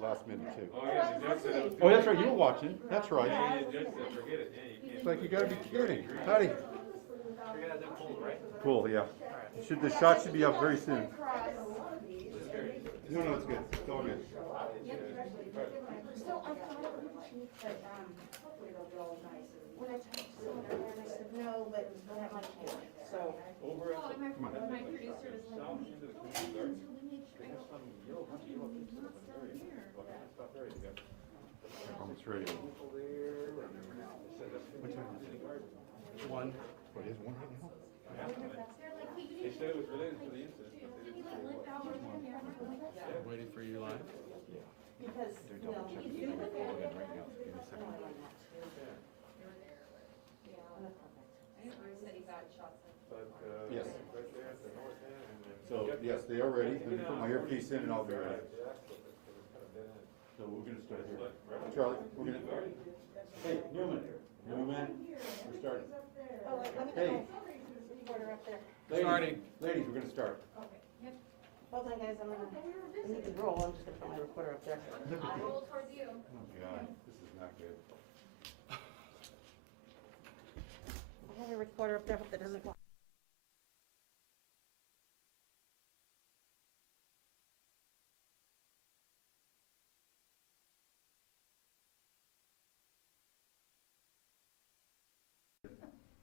last minute too. Oh yeah, the judge said it was. Oh, that's right, you were watching. That's right. Yeah, the judge said, forget it. Yeah, you can't. It's like you gotta be kidding. Howdy. You're gonna have them pulled, right? Cool, yeah. The shot should be up very soon. No, it's good. It's all good. So I thought it would be cheap, but hopefully they'll go nice. When I talked to someone earlier, and I said no, but that might can't. So Over at the, My producer was like, south end of the community garden, they have some yellow pieces of material. Well, that's not very good. Almost ready. People there, and they said that's Which one? community garden. One. What is one right now? They said it was related to the incident, but they didn't say what. Waiting for you live. because, They're you know, double checking. They're recording it right now. Give me a second. But, Yes. right there at the north end, and then. So, yes, they are ready. Let me put my earpiece in and I'll be ready. So we're gonna start here. Charlie, we're gonna. Hey, Newman. Newman, we're starting. Oh, let me Hey. go. Recorder up there. Starting. Ladies, we're gonna start. Hold on, guys, I need to roll, I'm just gonna put my recorder up there. I'll roll towards you. Oh, God, this is not good. I have a recorder up there, hope that doesn't go.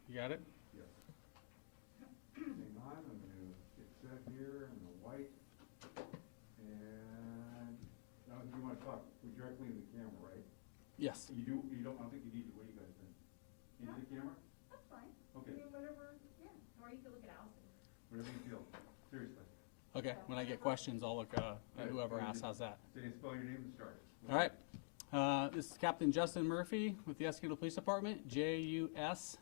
You got it? Yes. Hang on, I'm gonna get set here in the white. And, now you wanna talk directly in the camera, right? Yes. You don't, I don't think you need to, what do you guys think? Into the camera? That's fine. Okay, Whatever, yeah. Or you can look at Allison. whatever you feel, seriously. Okay, when I get questions, I'll look at whoever asks. How's that? Say and spell your name and start. All right. This is Captain Justin Murphy with the Escondido Police Department, JUSTINMURPHY.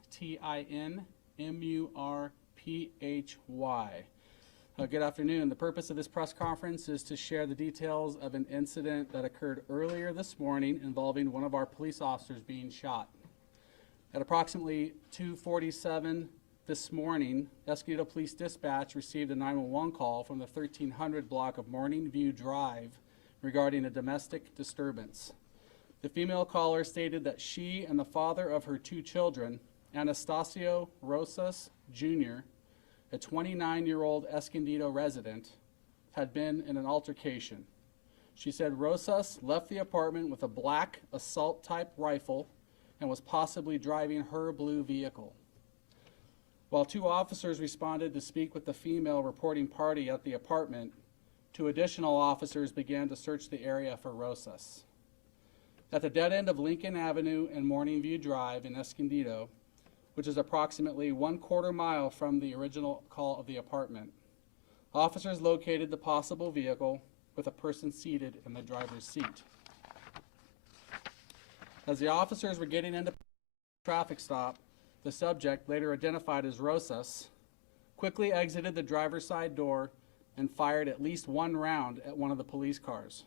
Good afternoon. The purpose of this press conference is to share the details of an incident that occurred earlier this morning involving one of our police officers being shot. At approximately 2:47 this morning, Escondido Police Dispatch received a 911 call from the 1300 block of Morning View Drive regarding a domestic disturbance. The female caller stated that she and the father of her two children, Anastasio Rosas Jr., a 29-year-old Escondido resident, had been in an altercation. She said Rosas left the apartment with a black assault-type rifle and was possibly driving her blue vehicle. While two officers responded to speak with the female reporting party at the apartment, two additional officers began to search the area for Rosas. At the dead end of Lincoln Avenue and Morning View Drive in Escondido, which is approximately 1/4 mile from the original call of the apartment, officers located the possible vehicle with a person seated in the driver's seat. As the officers were getting into a traffic stop, the subject, later identified as Rosas, quickly exited the driver's side door and fired at least one round at one of the police cars.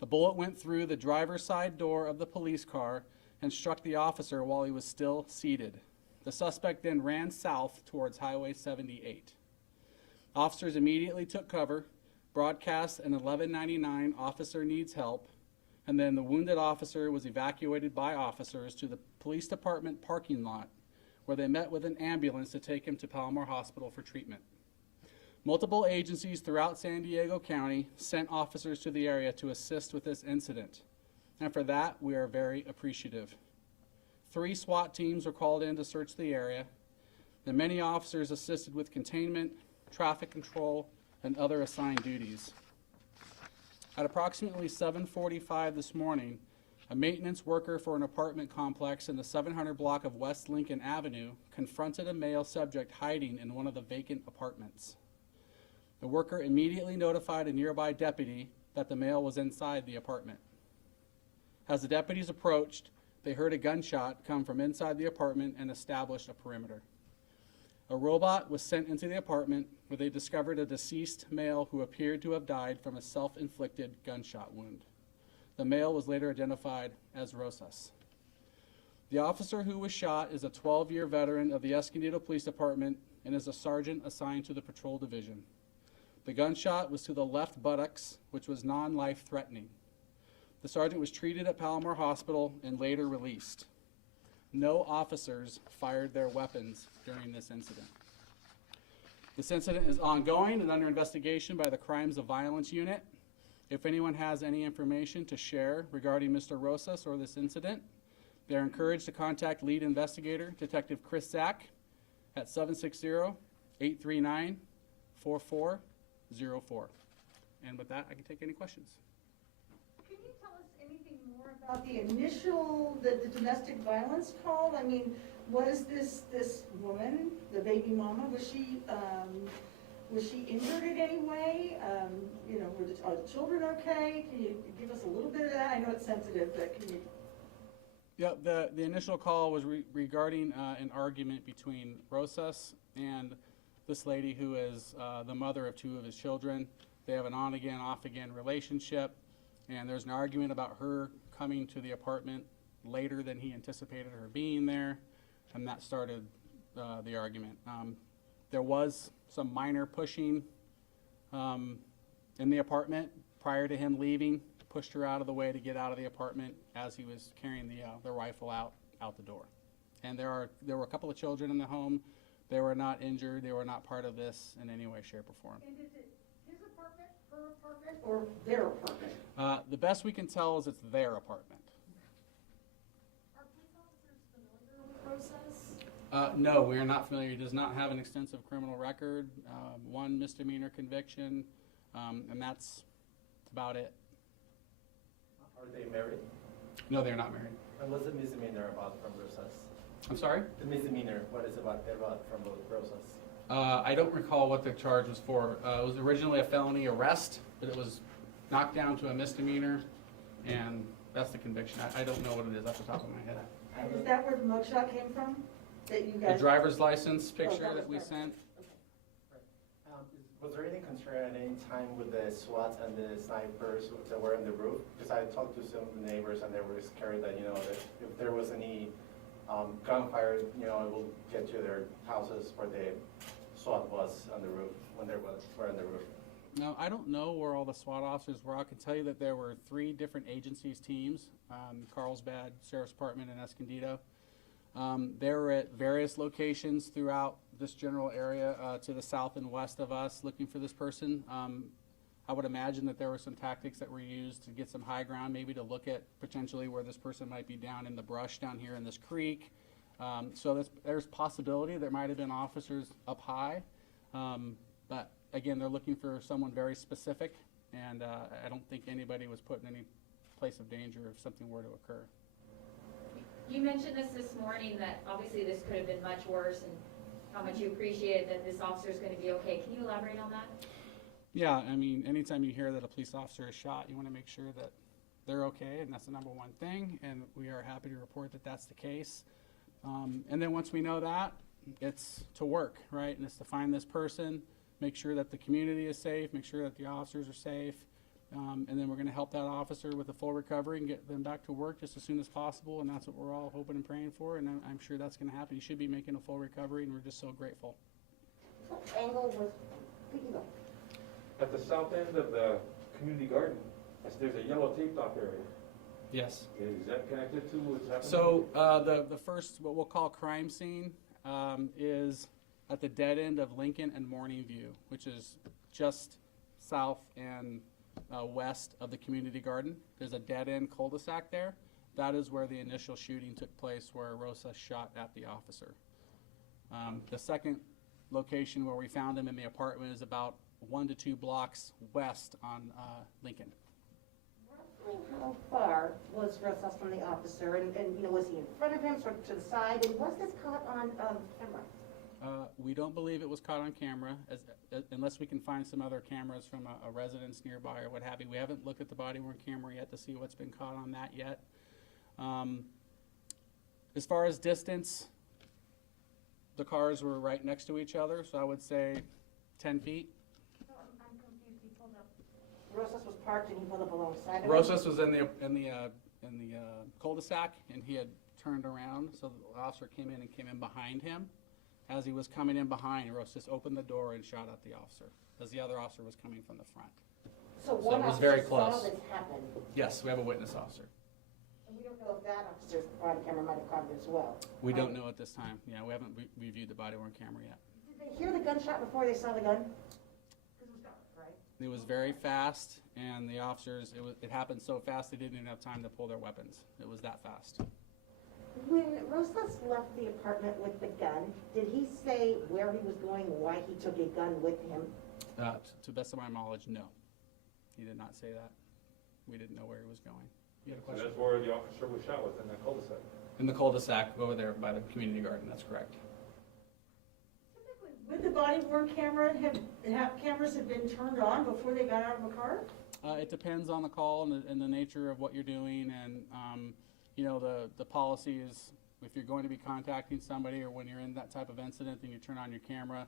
The bullet went through the driver's side door of the police car and struck the officer while he was still seated. The suspect then ran south towards Highway 78. Officers immediately took cover, broadcast an 1199 officer needs help, and then the wounded officer was evacuated by officers to the police department parking lot, where they met with an ambulance to take him to Palomar Hospital for treatment. Multiple agencies throughout San Diego County sent officers to the area to assist with this incident, and for that, we are very appreciative. 3 SWAT teams were called in to search the area, and many officers assisted with containment, traffic control, and other assigned duties. At approximately 7:45 this morning, a maintenance worker for an apartment complex in the 700 block of West Lincoln Avenue confronted a male subject hiding in one of the vacant apartments. The worker immediately notified a nearby deputy that the male was inside the apartment. As the deputies approached, they heard a gunshot come from inside the apartment and established a perimeter. A robot was sent into the apartment where they discovered a deceased male who appeared to have died from a self-inflicted gunshot wound. The male was later identified as Rosas. The officer who was shot is a 12-year veteran of the Escondido Police Department and is a sergeant assigned to the patrol division. The gunshot was to the left buttocks, which was non-life threatening. The sergeant was treated at Palomar Hospital and later released. No officers fired their weapons during this incident. This incident is ongoing and under investigation by the Crimes of Violence Unit. If anyone has any information to share regarding Mr. Rosas or this incident, they are encouraged to contact lead investigator, Detective Chris Zack, at 760-839-4404. And with that, I can take any questions. Can you tell us anything more about the initial, the domestic violence call? I mean, what is this woman, the baby mama, was she injured in any way? You know, are the children okay? Can you give us a little bit of that? I know it's sensitive, but can you? Yeah, the initial call was regarding an argument between Rosas and this lady who is the mother of two of his children. They have an on-again, off-again relationship, and there's an argument about her coming to the apartment later than he anticipated her being there, and that started the argument. There was some minor pushing in the apartment prior to him leaving, pushed her out of the way to get out of the apartment as he was carrying the rifle out the door. And there were a couple of children in the home. They were not injured. They were not part of this in any way, shape, or form. And is it his apartment, her apartment, or their apartment? The best we can tell is it's their apartment. Are police officers familiar with process? No, we are not familiar. He does not have an extensive criminal record, one misdemeanor conviction, and that's about it. Are they married? No, they're not married. And what's the misdemeanor about from Rosas? I'm sorry? The misdemeanor, what is about from Rosas? I don't recall what the charge was for. It was originally a felony arrest, but it was knocked down to a misdemeanor, and that's the conviction. I don't know what it is off the top of my head. And is that where the mugshot came from? That you The guys? driver's license picture that that we was sent, Was there any concern at any time with the SWAT and the snipers that were on the roof? Because I talked to some of the neighbors and they were scared that, that if there was any gunfire, it will get to their houses where the SWAT was on the roof, when they were on the roof. No, I don't know where all the SWAT officers were. I can tell you that there were 3 different agencies teams, Carlsbad, Sheriff's Department, and Escondido. They were at various locations throughout this general area to the south and west of us looking for this person. I would imagine that there were some tactics that were used to get some high ground, maybe to look at potentially where this person might be down in the brush down here in this creek. So there's possibility there might have been officers up high, but again, they're looking for someone very specific, and I don't think anybody was put in any place of danger if something were to occur. You mentioned this morning that obviously this could have been much worse and how much you appreciated that this officer is going to be okay. Can you elaborate on that? Yeah, I mean, anytime you hear that a police officer is shot, you want to make sure that they're okay, and that's the number one thing, and we are happy to report that that's the case. And then once we know that, it's to work, right? And it's to find this person, make sure that the community is safe, make sure that the officers are safe, and then we're going to help that officer with a full recovery and get them back to work just as soon as possible, and that's what we're all hoping and praying for, and I'm sure that's going to happen. He should be making a full recovery, and we're just so grateful. What angle was, you know? At the south end of the community garden, there's a yellow taped off area. Yes. Is that connected to what's happening? So the first, what we'll call crime scene, is at the dead end of Lincoln and Morning View, which is just south and west of the community garden. There's a dead end cul-de-sac there. That is where the initial shooting took place, where Rosa shot at the officer. The second location where we found him in the apartment is about 1 to 2 blocks west on Lincoln. Roughly how far was Rosas from the officer, and was he in front of him, sort of to the side, and was this caught on camera? We don't believe it was caught on camera, unless we can find some other cameras from a residence nearby or what have you. We haven't looked at the body-worn camera yet to see what's been caught on that yet. As far as distance, the cars were right next to each other, so I would say 10 feet. So I'm confused, he pulled up. Rosas was parked and he pulled up alongside of him? Rosas was in the cul-de-sac, and he had turned around, so the officer came in behind him. As he was coming in behind, Rosas opened the door and shot at the officer, as the other officer was coming from the front. So So one it was very officer saw close. this happen, Yes, we have a witness officer. and we don't know if that officer's body camera might have caught it as well. We don't know at this time. Yeah, we haven't reviewed the body worn camera yet. Did they hear the gunshot before they saw the gun? Because it was dark, right? It was very fast, and the officers, it happened so fast they didn't even have time to pull their weapons. It was that fast. When Rosas left the apartment with the gun, did he say where he was going, why he took a gun with him? To the best of my knowledge, no. He did not say that. We didn't know where he was going. You had a So question? that's where the officer was shot, was in that cul-de-sac. In the cul-de-sac over there by the community garden, that's correct. Would the body worn camera cameras have been turned on before they got out of a car? It depends on the call and the nature of what you're doing, and you know, the policy is if you're going to be contacting somebody or when you're in that type of incident, then you turn on your camera.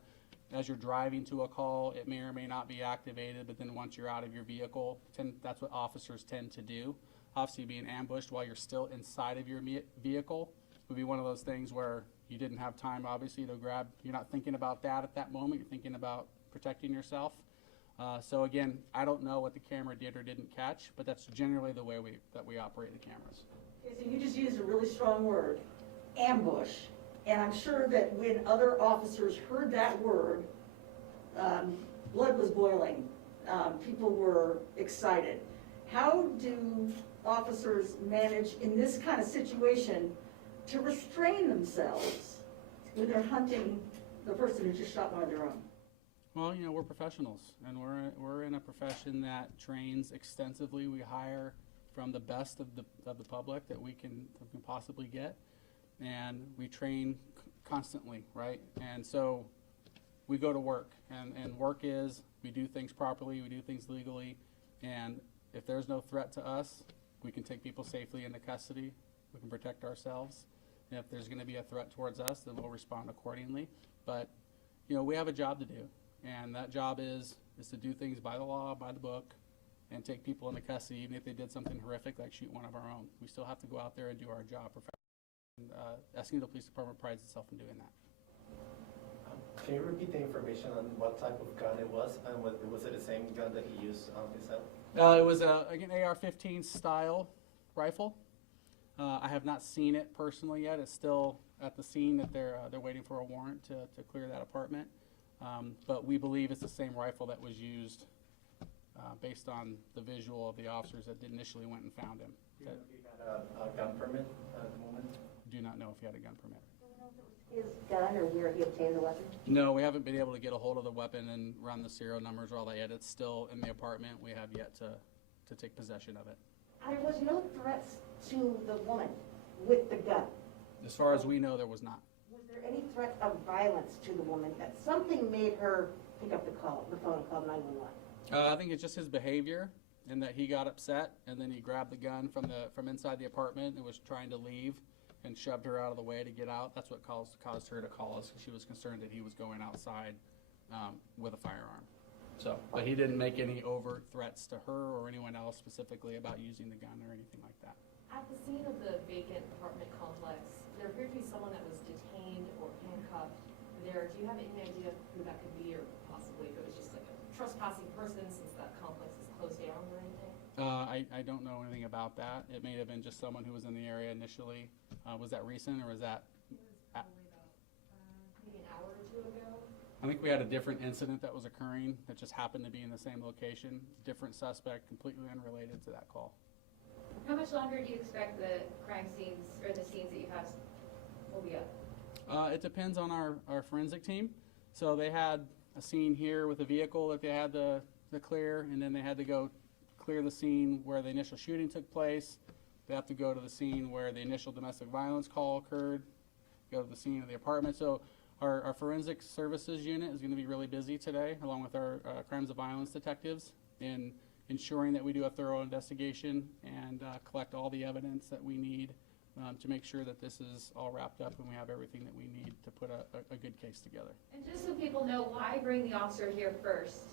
As you're driving to a call, it may or may not be activated, but then once you're out of your vehicle, that's what officers tend to do. Obviously, being ambushed while you're still inside of your vehicle would be one of those things where you didn't have time, obviously, to grab. You're not thinking about that at that moment. You're thinking about protecting yourself. So again, I don't know what the camera did or didn't catch, but that's generally the way we operate the cameras. Okay, so you just used a really strong word, ambush. And I'm sure that when other officers heard that word, blood was boiling. People were excited. How do officers manage in this kind of situation to restrain themselves when they're hunting the person who just shot one of their own? Well, you know, we're professionals, and we're in a profession that trains extensively. We hire from the best of the public that we can possibly get, and we train constantly, right? And so we go to work, and work is we do things properly, we do things legally, and if there's no threat to us, we can take people safely into custody, we can protect ourselves. And if there's going to be a threat towards us, then we'll respond accordingly. But, you know, we have a job to do, and that job is to do things by the law, by the book, and take people into custody, even if they did something horrific like shoot one of our own. We still have to go out there and do our job professionally. And Escondido Police Department prides itself in doing that. Can you repeat the information on what type of gun it was, and was it the same gun that he used on himself? It was an AR-15 style rifle. I have not seen it personally yet. It's still at the scene that they're waiting for a warrant to clear that apartment. But we believe it's the same rifle that was used based on the visual of the officers that initially went and found him. Do you know if he had a gun permit at the moment? Do not know if he had a gun permit. His gun or where he obtained the weapon? No, we haven't been able to get a hold of the weapon and run the serial numbers or all that yet. It's still in the apartment. We have yet to take possession of it. There was no threats to the woman with the gun. As far as we know, there was not. Was there any threat of violence to the woman that something made her pick up the phone and call 911? I think it's just his behavior, and that he got upset, and then he grabbed the gun from inside the apartment and was trying to leave, and shoved her out of the way to get out. That's what caused her to call us. She was concerned that he was going outside with a firearm. So, but he didn't make any overt threats to her or anyone else specifically about using the gun or anything like that. At the scene of the vacant apartment complex, there appeared to be someone that was detained or handcuffed there. Do you have any idea who that could be, or possibly if it was just like a trespassing person since that complex is closed down or anything? I don't know anything about that. It may have been just someone who was in the area initially. Was that recent, or was that? It was probably about maybe an hour or two ago. I think we had a different incident that was occurring that just happened to be in the same location. Different suspect, completely unrelated to that call. How much longer do you expect the crime scenes, or the scenes that you have will be up? It depends on our forensic team. So they had a scene here with a vehicle that they had to clear, and then they had to go clear the scene where the initial shooting took place. They have to go to the scene where the initial domestic violence call occurred, go to the scene of the apartment. So our forensic services unit is going to be really busy today, along with our crimes of violence detectives, in ensuring that we do a thorough investigation and collect all the evidence that we need to make sure that this is all wrapped up and we have everything that we need to put a good case together. And just so people know, why bring the officer here first,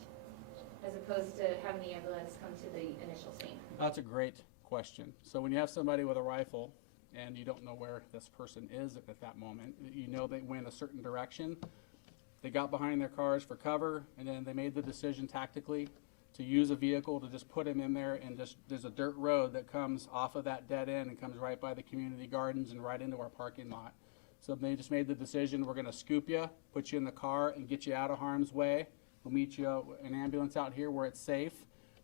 as opposed to having the ambulance come to the initial scene? That's a great question. So when you have somebody with a rifle and you don't know where this person is at that moment, you know they went a certain direction. They got behind their cars for cover, and then they made the decision tactically to use a vehicle, to just put him in there, and just, there's a dirt road that comes off of that dead end and comes right by the community gardens and right into our parking lot. So they just made the decision, we're gonna scoop you, put you in the car, and get you out of harm's way. We'll meet you, an ambulance out here where it's safe.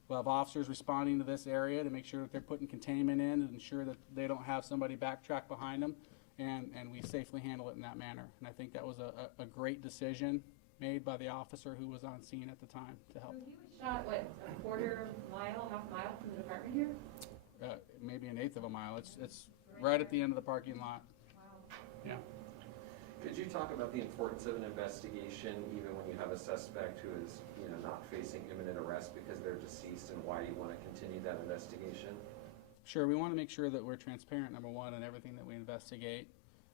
We'll have officers responding to this area to make sure that they're putting containment in and ensure that they don't have somebody backtrack behind them, and we safely handle it in that manner. And I think that was a great decision made by the officer who was on scene at the time to help. So he was shot, what, a quarter mile, half mile from the department here? Maybe an eighth of a mile. It's right at the end of the parking lot. Wow. Yeah. Could you talk about the importance of an investigation even when you have a suspect who is, not facing imminent arrest because they're deceased, and why you want to continue that investigation? Sure, we want to make sure that we're transparent, number one, in everything that we investigate.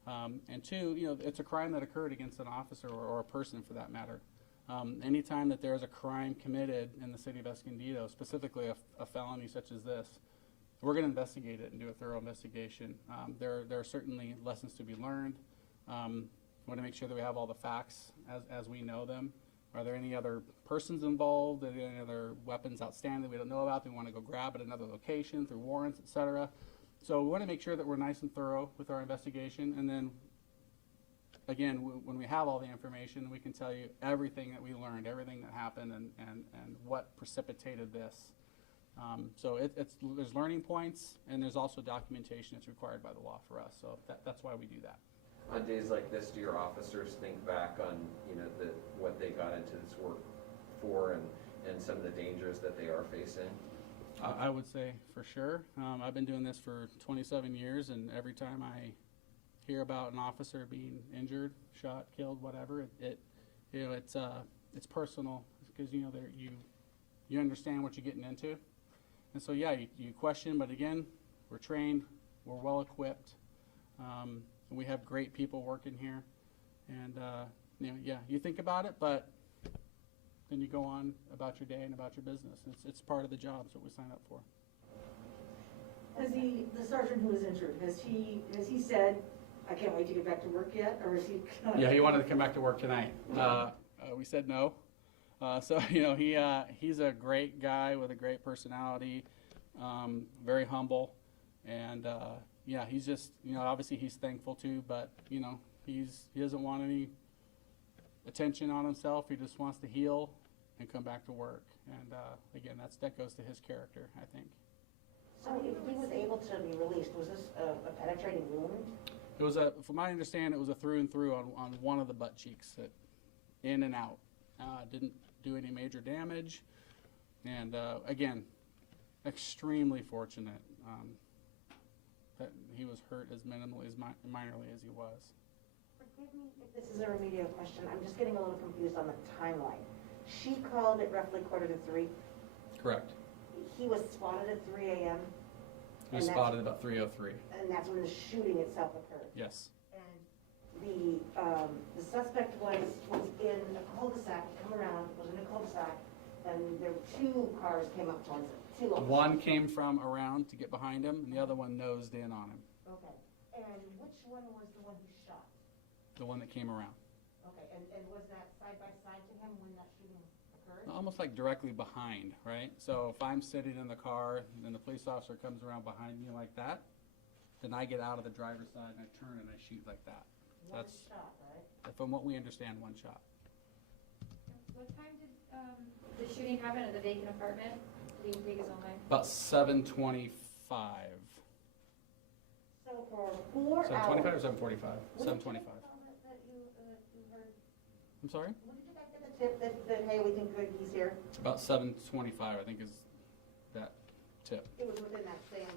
And two, it's a crime that occurred against an officer or a person for that matter. Anytime that there's a crime committed in the city of Escondido, specifically a felony such as this, we're going to investigate it and do a thorough investigation. There are certainly lessons to be learned. We want to make sure that we have all the facts as we know them. Are there any other persons involved? Are there any other weapons outstanding that we don't know about that we want to go grab at another location through warrants, et cetera? So we want to make sure that we're nice and thorough with our investigation. And then, again, when we have all the information, we can tell you everything that we learned, everything that happened, and what precipitated this. So there's learning points, and there's also documentation that's required by the law for us. So that's why we do that. On days like this, do your officers think back on, what they got into this work for, and some of the dangers that they are facing? I would say for sure. I've been doing this for 27 years, and every time I hear about an officer being injured, shot, killed, whatever, it's personal because you understand what you're getting into, and so yeah, you question, but again, we're trained, we're well equipped. We have great people working here, and you think about it, but then you go on about your day and about your business. It's part of the job. It's what we sign up for. Has the sergeant who was injured, has he said, I can't wait to get back to work yet, or is he? Yeah, he wanted to come back to work tonight. We said no. So he's a great guy with a great personality, very humble, and he's just obviously he's thankful too, but he doesn't want any attention on himself. He just wants to heal and come back to work. And again, that goes to his character, I think. So if he was able to be released, was this a penetrating wound? It was from my understanding, it was a through and through on one of the butt cheeks, in and out. Didn't do any major damage, and again, extremely fortunate that he was hurt as minimally, as minorly as he was. Forgive me if this is a remedial question. I'm just getting a little confused on the timeline. She called at roughly 2:45. Correct. He was spotted at 3 a.m. He was spotted about 3:03. And that's when the shooting itself occurred. Yes. And the suspect was in a cul-de-sac, come around, was in a cul-de-sac, and there were two cars came up towards him. Two of them. One came from around to get behind him, and the other one nosed in on him. Okay. And which one was the one who shot? The one that came around. Okay. And was that side by side to him when that shooting occurred? Almost like directly behind, right? So if I'm sitting in the car and the police officer comes around behind me like that, then I get out of the driver's side and I turn and I shoot like that. One shot, right? From what we understand, one shot. What time did the shooting happen at the vacant apartment? Did he take his own life? About 7:25. So for 4 7:25 hours. or 7:45? When did you 7:25. get the call that you heard? I'm sorry? When did you guys get the tip that hey, we think that he's here? About 7:25, I think, is that tip. It was within that same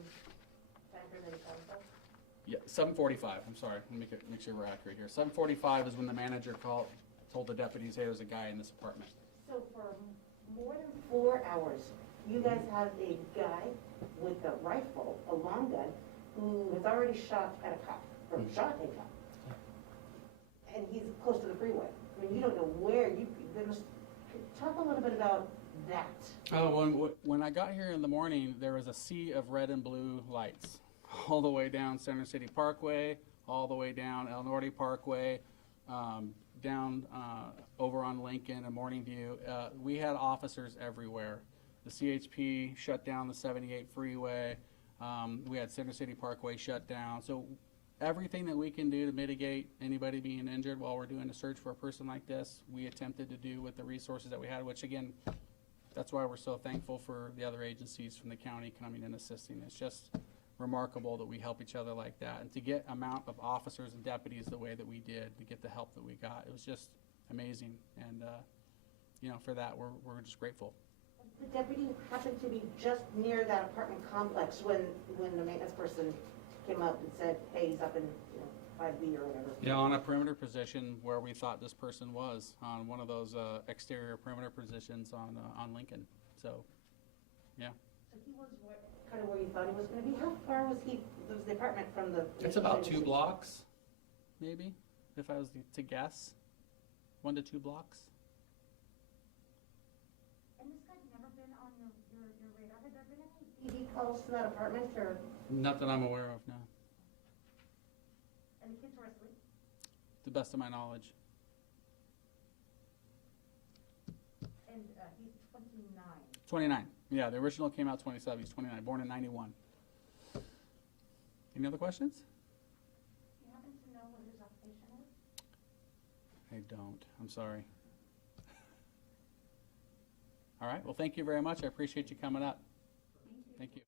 time frame that he called himself? Yeah, 7:45. I'm sorry. Let me make sure we're accurate here. 7:45 is when the manager told the deputies, hey, there's a guy in this apartment. So for more than 4 hours, you guys have a guy with a rifle, a long gun, who has already shot at a cop, or shot a cop. And he's close to the freeway. I mean, you don't know where talk a little bit about that. Oh, when I got here in the morning, there was a sea of red and blue lights all the way down Center City Parkway, all the way down El Norte Parkway, down over on Lincoln and Morning View. We had officers everywhere. The CHP shut down the 78 freeway. We had Center City Parkway shut down. So everything that we can do to mitigate anybody being injured while we're doing a search for a person like this, we attempted to do with the resources that we had, which again, that's why we're so thankful for the other agencies from the county coming and assisting. It's just remarkable that we help each other like that. And to get amount of officers and deputies the way that we did, to get the help that we got, it was just amazing. And, you know, for that, we're just grateful. The deputy happened to be just near that apartment complex when the maintenance person came up and said, hey, he's up in, you know, 5B or whatever. Yeah, on a perimeter position where we thought this person was, on one of those exterior perimeter positions on Lincoln. So, yeah. So he was kind of where you thought he was going to be. How far was the apartment from the? It's about 2 blocks, maybe, if I was to guess. 1 to 2 blocks. And this guy's never been on your radar? Had there been any ED calls to that apartment or? Not that I'm aware of, no. And the kids were asleep? To the best of my knowledge. And he's 29. 29. Yeah, the original came out 27. He's 29, born in 91. Any other questions? Do you happen to know what his occupation is? I don't. I'm sorry. All right. Well, thank you very much. I appreciate you coming up. Thank you.